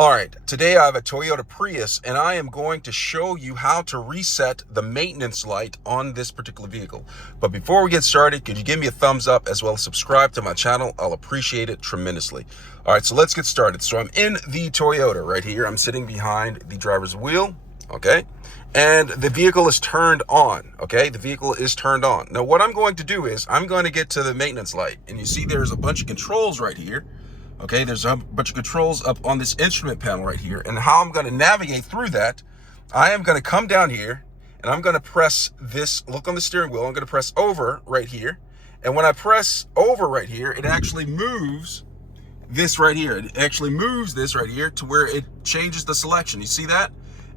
All right, today I have a Toyota Prius and I am going to show you how to reset the maintenance light on this particular vehicle. But before we get started, could you give me a thumbs up as well as subscribe to my channel? I'll appreciate it tremendously. All right, so let's get started. So I'm in the Toyota right here. I'm sitting behind the driver's wheel, okay? And the vehicle is turned on, okay? The vehicle is turned on. Now what I'm going to do is I'm going to get to the maintenance light, and you see there's a bunch of controls right here. Okay, there's a bunch of controls up on this instrument panel right here. And how I'm going to navigate through that, I am going to come down here and I'm going to press this, look on the steering wheel, I'm going to press over right here. And when I press over right here, it actually moves this right here. It actually moves this right here to where it changes the selection. You see that?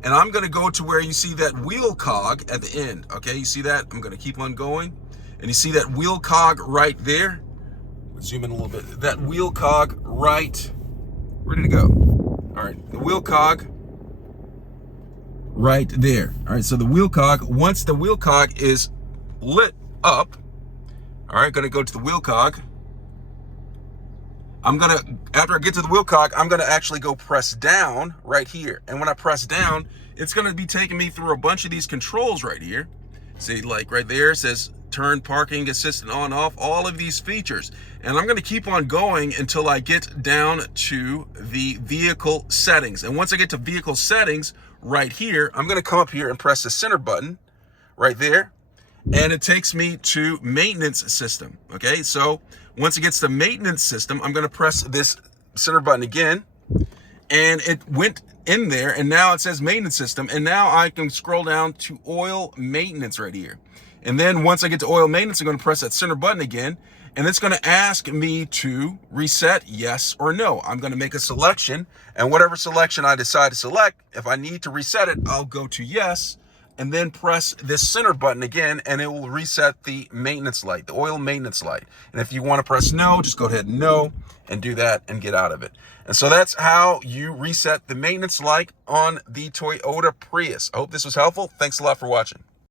And I'm going to go to where you see that wheel cog at the end. Okay, you see that? I'm going to keep on going. And you see that wheel cog right there? Zoom in a little bit. That wheel cog right, where did it go? All right, the wheel cog right there. All right, so the wheel cog, once the wheel cog is lit up, all right, gonna go to the wheel cog. After I get to the wheel cog, I'm gonna actually go press down right here. And when I press down, it's gonna be taking me through a bunch of these controls right here. See, like right there, it says turn parking assistant on, off, all of these features. And I'm gonna keep on going until I get down to the vehicle settings. And once I get to vehicle settings right here, I'm gonna come up here and press the center button right there. And it takes me to maintenance system, okay? So once it gets to maintenance system, I'm gonna press this center button again. And it went in there, and now it says maintenance system. And now I can scroll down to oil maintenance right here. And then once I get to oil maintenance, I'm going to press that center button again, and it's going to ask me to reset yes or no. I'm going to make a selection, and whatever selection I decide to select, if I need to reset it, I'll go to yes, and then press this center button again, and it will reset the maintenance light, the oil maintenance light. And if you want to press no, just go ahead and no, and do that and get out of it. And so that's how you reset the maintenance light on the Toyota Prius. I hope this was helpful. Thanks a lot for watching.